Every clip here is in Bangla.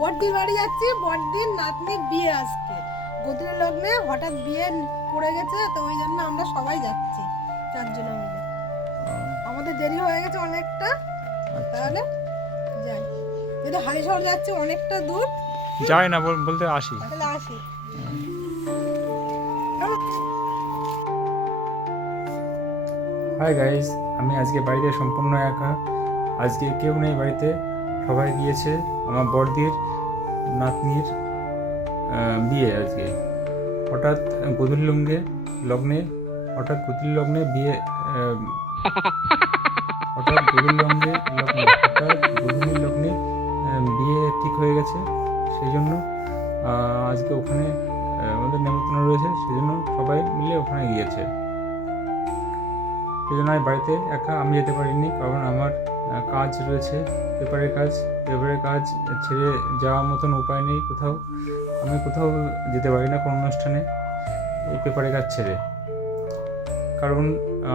বড়দির বাড়ি যাচ্ছি। বড়দির নাতনির বিয়ে আজকে, গোত্রের লগ্নে হঠাৎ বিয়ে পড়ে গেছে, তো ওই জন্য আমরা সবাই যাচ্ছি 4 জন মিলে। আমাদের দেরি হয়ে গেছে অনেকটা, তাহলে যাই। যদি হালিশহর যাচ্ছি অনেকটা দূর, যাই না বলতে আসি, তাহলে আসি। হাই গাইস, আমি আজকে বাড়িতে সম্পূর্ণ একা। আজকে কেউ নেই বাড়িতে, সবাই গিয়েছে আমার বড়দির নাতনির বিয়ে। আজকে হঠাৎ গোধূলি লগ্নে হঠাৎ গোধূলি লগ্নে বিয়ে হঠাৎ গোধূলি লগ্নে বিয়ে ঠিক হয়ে গেছে। সেই জন্য আজকে ওখানে আমাদের নেমন্তন্ন রয়েছে, সেই জন্য সবাই মিলে ওখানে গিয়েছে। সেই জন্য আমি বাড়িতে একা, আমি যেতে পারিনি, কারণ আমার কাজ রয়েছে, পেপারের কাজ ছেড়ে যাওয়ার মতন উপায় নেই। আমি কোথাও যেতে পারি না কোনো অনুষ্ঠানে এই পেপারের কাজ ছেড়ে, কারণ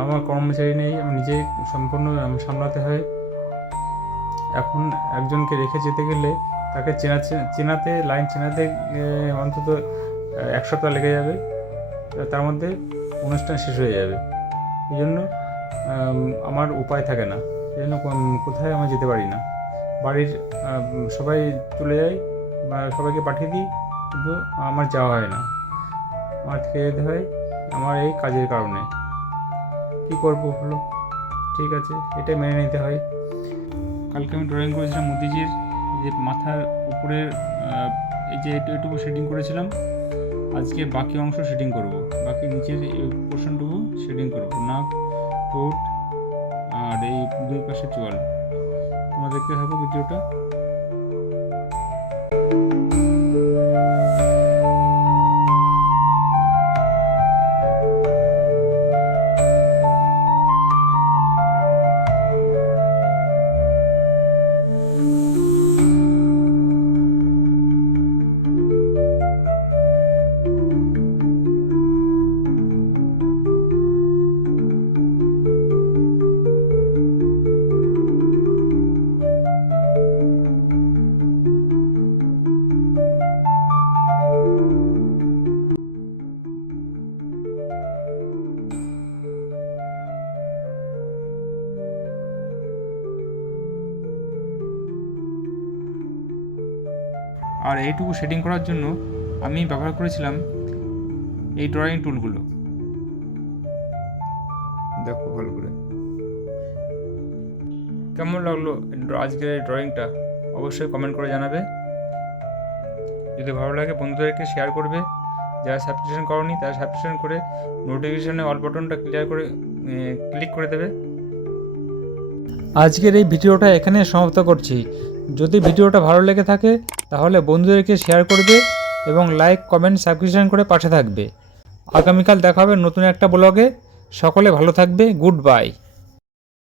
আমার কর্মচারী নেই, আমি নিজেই সম্পূর্ণ সামলাতে হয়। এখন একজনকে রেখে যেতে গেলে তাকে লাইন চেনাতে অন্তত 1 সপ্তাহ লেগে যাবে, তার মধ্যে অনুষ্ঠান শেষ হয়ে যাবে। এই জন্য আমার উপায় থাকে না, সেই জন্য কোথায় আমি যেতে পারি না। বাড়ির সবাই চলে যায় বা সবাইকে পাঠিয়ে দিই, কিন্তু আমার যাওয়া হয় না, আমার থেকে যেতে হয় আমার এই কাজের কারণে। কী করবো হলো, ঠিক আছে, এটাই মেনে নিতে হয়। কালকে আমি ড্রয়িং করেছিলাম মোদিজির যে মাথার উপরের এই যে এটুকু শেডিং করেছিলাম, আজকে বাকি অংশ শেডিং করব, বাকি নিচের এই পোর্শনটুকু শেডিং করব, নাক, ঠোঁট আর এই 2 পাশে চোয়াল। তোমরা দেখতে থাকো ভিডিওটা। আর এইটুকু শেডিং করার জন্য আমি ব্যবহার করেছিলাম এই ড্রয়িং টুলগুলো। দেখো ভালো করে, কেমন লাগলো আজকের এই ড্রয়িংটা অবশ্যই কমেন্ট করে জানাবে। যদি ভালো লাগে বন্ধুদেরকে শেয়ার করবে। যারা সাবস্ক্রিপশন করনি তারা সাবস্ক্রিপশন করে নোটিফিকেশানে অল বাটনটা ক্লিক করে দেবে। আজকের এই ভিডিওটা এখানে সমাপ্ত করছি। যদি ভিডিওটা ভালো লেগে থাকে তাহলে বন্ধুদেরকে শেয়ার করবে এবং লাইক, কমেন্ট, সাবস্ক্রিপশন করে পাশে থাকবে। আগামীকাল দেখা হবে নতুন একটা ব্লগে। সকলে ভালো থাকবে। Good bye.